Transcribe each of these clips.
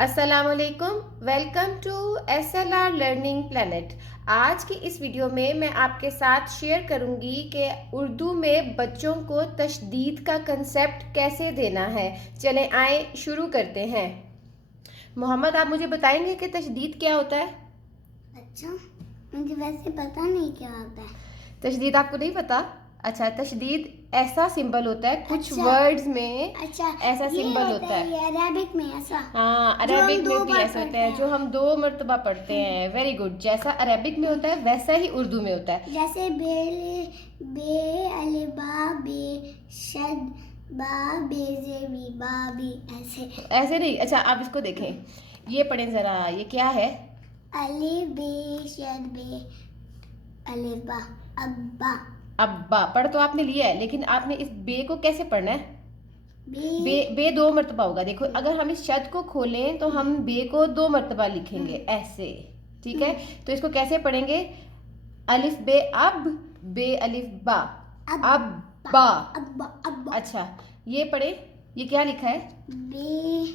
अस्सलामुअलैकुम, welcome to SLR learning planet. आज की इस वीडियो में मैं आपके साथ शेयर करूंगी कि उर्दू में बच्चों को तशदीद का कंसेप्ट कैसे देना है। चलें आए शुरू करते हैं। मोहम्मद, आप मुझे बताएंगे कि तशदीद क्या होता है? अच्छा, मुझे वैसे पता नहीं क्या होता है। तशदीद आपको नहीं पता? अच्छा, तशदीद ऐसा सिंबल होता है, कुछ अच्छा, वर्ड्स में अच्छा ऐसा ये सिंबल होता है। ये अरेबिक में ऐसा। हाँ, जो हम अरेबिक दो में भी बार ऐसा होता पढ़ते है, जो हैं। हम 2 मरतबा पढ़ते हैं। Very good. जैसा अरेबिक में होता है वैसा ही उर्दू में होता है। जैसे बे अलिफ बा बे शद बा बे जे बी बा बी ऐसे। ऐसे नहीं। अच्छा, आप इसको देखें, ये पढ़ें जरा, ये क्या है? अलिफ बे शद बे अलिफ बा अब्बा। अब्बा पढ़ तो आपने लिया है, लेकिन आपने इस बे को कैसे पढ़ना है? बे बे 2 मरतबा होगा। देखो, अगर हम इस शब्द को खोलें तो हम बे को 2 मरतबा लिखेंगे ऐसे। ठीक है, तो इसको कैसे पढ़ेंगे? अलिफ बे अब, बे अलिफ बा, अब्बा। अब्बा अब्बा। अच्छा, ये पढ़े, ये क्या लिखा है? बे।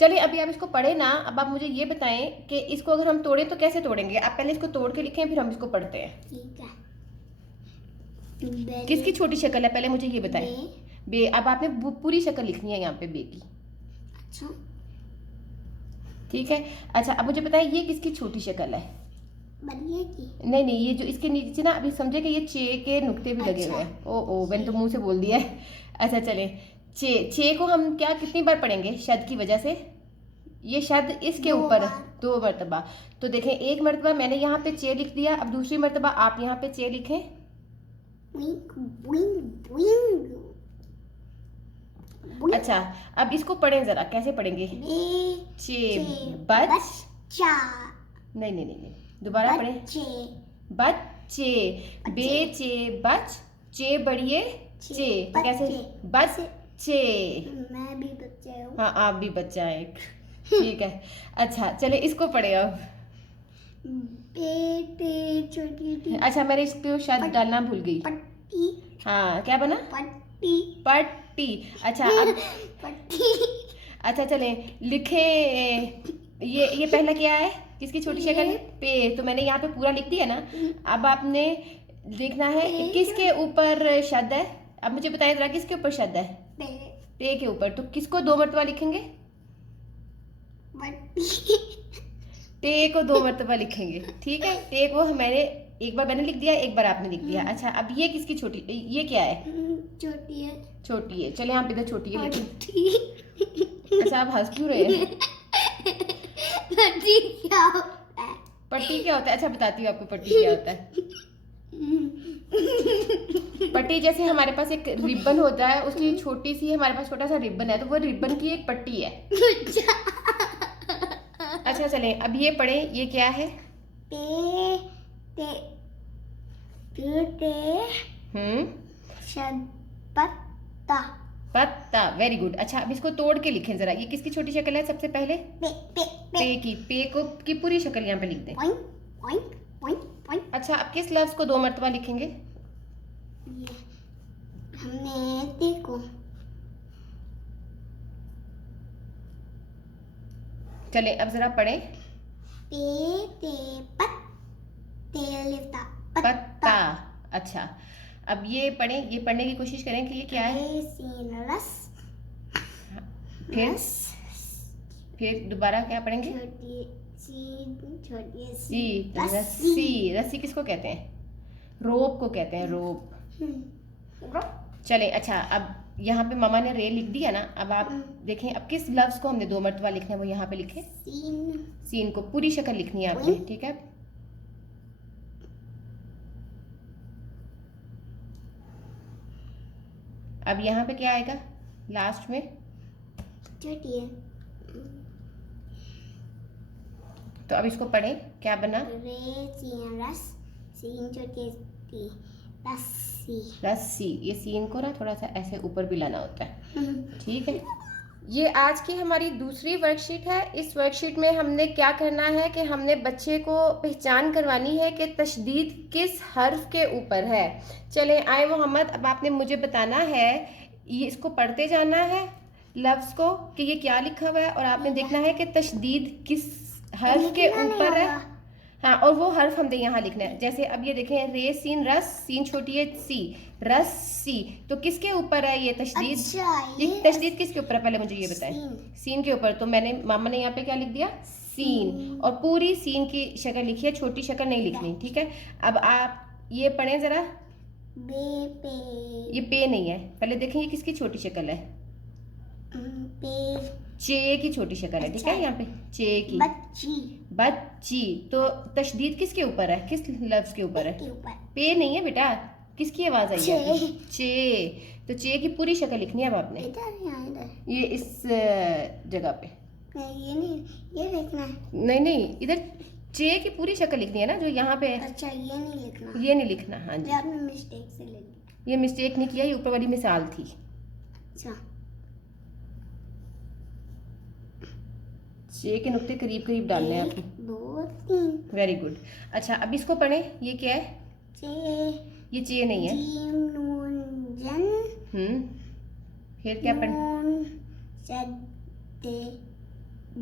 चलिए, अभी आप इसको पढ़े ना। अब आप मुझे ये बताएं कि इसको अगर हम तोड़ें तो कैसे तोड़ेंगे। आप पहले इसको तोड़ के लिखें, फिर हम इसको पढ़ते हैं। ठीक है। किसकी छोटी शक्ल है, पहले मुझे ये बताएं। बे। बे। अब आपने पूरी शक्ल लिखनी है यहाँ पे बे की। अच्छा, ठीक है। अच्छा, अब मुझे बताएं ये किसकी छोटी शक्ल है? बढ़िया की। नहीं नहीं, ये जो इसके नीचे ना, अभी समझे कि ये चे के नुक्ते भी लगे अच्छा। हुए हैं। ओ मैंने तो मुंह से बोल दिया है। अच्छा चले, चे को हम क्या कितनी बार पढ़ेंगे शब्द की वजह से? ये शब्द इसके ऊपर 2 मरतबा। तो देखें, 1 मरतबा मैंने यहाँ पे चे लिख दिया, अब दूसरी मरतबा आप यहाँ पे चे लिखें। Wink, wink, wink. अच्छा, अब इसको पढ़ें जरा, कैसे पढ़ेंगे? चे बच्चा। नहीं नहीं नहीं नहीं, दोबारा पढ़ें। बच्चे, बेचे बच, चे बढ़िए चे। तो कैसे? बच्चे। मैं भी बच्चा हूँ। हाँ, आप भी बच्चा है एक। ठीक है। अच्छा चले, इसको पढ़े अब। छोटी। अच्छा, मैंने इसको शायद डालना भूल गई। पट्टी। हाँ, क्या बना? पट्टी। पट्टी। अच्छा अब पट्टी। अच्छा चले लिखे। ये पहला क्या है? किसकी छोटी शक्ल है? पे। तो मैंने यहाँ पे पूरा लिख दिया ना। अब आपने देखना है किसके ऊपर शब्द है। अब मुझे बताएं जरा, किसके ऊपर शब्द है? पे के ऊपर। तो किसको 2 मरतबा लिखेंगे? पे को 2 मरतबा लिखेंगे। ठीक है, पे को मैंने एक बार मैंने लिख दिया, एक बार आपने लिख दिया। अच्छा, अब ये किसकी छोटी, ये क्या है? छोटी है। छोटी है। चले, आप इधर छोटी है लेकिन। अच्छा, आप हंस क्यों रहे हैं? पट्टी क्या होता है? पट्टी क्या होता है? अच्छा, बताती हूँ आपको पट्टी क्या होता है। पट्टी जैसे हमारे पास एक रिबन होता है, उसकी छोटी सी हमारे पास छोटा सा रिबन है, तो वो रिबन की एक पट्टी है। अच्छा चलें, अब ये पढ़ें, ये क्या है? पत्ता। पत्ता। Very good. अच्छा, अब इसको तोड़ के लिखें जरा। ये किसकी छोटी शक्ल है सबसे पहले? पे की। पे को की पूरी शक्ल यहाँ पे लिख दें। अच्छा, अब किस लफ्ज को 2 मरतबा लिखेंगे? हमने देखो। चले, अब जरा पढ़ें। पत्ता। अच्छा, अब ये पढ़ें, ये पढ़ने की कोशिश करें कि ये क्या है। फिर दोबारा क्या पढ़ेंगे? रस्सी। रस्सी किसको कहते हैं? रोप को कहते हैं, रोप। चले, अच्छा, अब यहाँ पे मामा ने रे लिख दिया ना। अब आप देखें, अब किस लफ्ज को हमने 2 मरतबा लिखना है, वो यहाँ पे लिखे। सीन को पूरी शक्ल लिखनी है आपने। ठीक है, अब यहाँ पे क्या आएगा लास्ट में? तो अब इसको पढ़ें, क्या बना? रस्सी। ये सीन को ना थोड़ा सा ऐसे ऊपर भी लाना होता है। ठीक है, ये आज की हमारी दूसरी वर्कशीट है। इस वर्कशीट में हमने क्या करना है कि हमने बच्चे को पहचान करवानी है कि तशदीद किस हर्फ के ऊपर है। चलें आए मोहम्मद, अब आपने मुझे बताना है, ये इसको पढ़ते जाना है लफ्ज को कि ये क्या लिखा हुआ है, और आपने देखना है कि तशदीद किस हर्फ के लिखना नहीं ऊपर है। होगा। हाँ, और वो हर्फ हमने यहाँ लिखना है। जैसे अब ये देखें, रे सीन रस, सीन छोटी है सी, रस सी, तो किसके ऊपर है ये तशदीद? अच्छा, ये ये तशदीद किसके ऊपर है, पहले मुझे ये बताएं। सीन। सीन के ऊपर। तो मैंने, मामा ने यहाँ पे क्या लिख दिया? सीन। और पूरी सीन की शक्ल लिखी है, छोटी शक्ल नहीं लिखनी, ठीक है। अब आप ये पढ़ें जरा। बे पे ये पे नहीं है, पहले देखें ये किसकी छोटी शक्ल है? पे चे की छोटी शक्ल है, ठीक है। अच्छा। यहाँ पे चे की, बच्ची बच्ची। तो तशदीद किसके ऊपर है, किस लफ्ज के ऊपर है? के ऊपर पे नहीं है बेटा, किसकी आवाज आई है? चे। चे। तो चे की पूरी शक्ल लिखनी है अब आपने, इधर यहाँ इधर ये इस जगह पे। नहीं, ये नहीं, ये लिखना है। नहीं नहीं, इधर चे की पूरी शक्ल लिखनी है ना, जो यहाँ पे है। अच्छा, ये नहीं लिखना, ये नहीं लिखना। हाँ ये जी, आपने मिस्टेक से ले लिया। ये मिस्टेक नहीं किया, ये ऊपर वाली मिसाल थी। अच्छा, चे के नुक्ते करीब करीब डालने हैं 1 आपको। 2 3 वेरी गुड। अच्छा, अब इसको पढ़ें, ये क्या है? चे ये चे नहीं है। जीम नून जन फिर क्या पढ़? नून सद्दे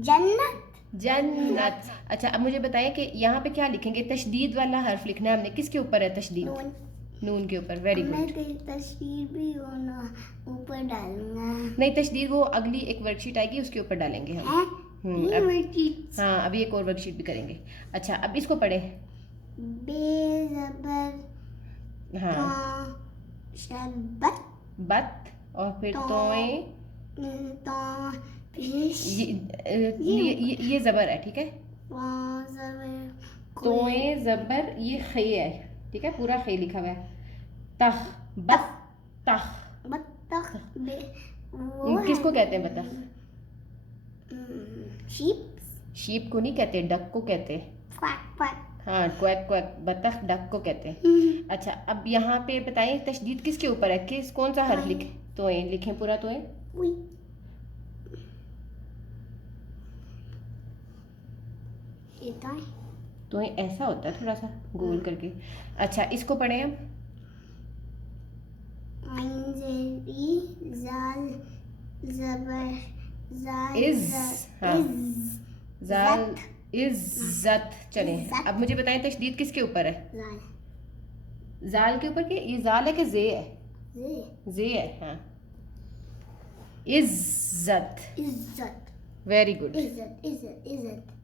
जन्नत। जन्नत। अच्छा, अब मुझे बताएं कि यहाँ पे क्या लिखेंगे? तशदीद वाला हर्फ लिखना है हमने, किसके ऊपर है तशदीद? नून। नून के ऊपर। वेरी मैं गुड। तेरी तस्वीर भी ऊपर डालूंगा। नहीं, तशदीद वो अगली एक वर्कशीट आएगी, उसके ऊपर डालेंगे हम। हैं? ये अब, वर्कशीट। हाँ, अभी एक और वर्कशीट भी करेंगे। अच्छा, अब इसको पढ़े। बे जबर हाँ, तो शरबत बत, और फिर तो तोए। तो फिश ये जबर है, ठीक है। जबर तोए जबर, ये खे है, ठीक है, पूरा खे लिखा हुआ है। तह, बत, तह। बत्तख बे वो किसको कहते हैं बतख? शीप। शीप को नहीं कहते, डक को कहते हैं। Quack quack. हाँ, क्वैक क्वैक, बतख डक को कहते हैं। अच्छा, अब यहाँ पे बताएं तशदीद किसके ऊपर है, किस कौन सा हर्फ लिखें? तोए लिखें, पूरा तोए। उई। ये तो है। तोए ऐसा होता है थोड़ा सा गोल करके। अच्छा, इसको पढ़ें अब। आइन जेरी जाल जबर जाल इज, हाँ, इज जाल इज्जत। चलें, इज्जत। अब मुझे बताएं तशदीद किसके ऊपर है? जाल जाल के ऊपर। के ये जाल है कि जे है? जे जे है, हाँ। इज्जत। इज्जत वेरी गुड। इज्जत इज्जत इज्जत।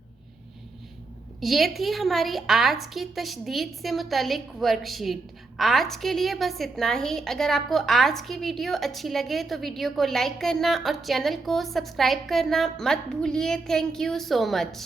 ये थी हमारी आज की तशदीद से मुतालिक वर्कशीट। आज के लिए बस इतना ही। अगर आपको आज की वीडियो अच्छी लगे तो वीडियो को लाइक करना और चैनल को सब्सक्राइब करना मत भूलिए। Thank you so much.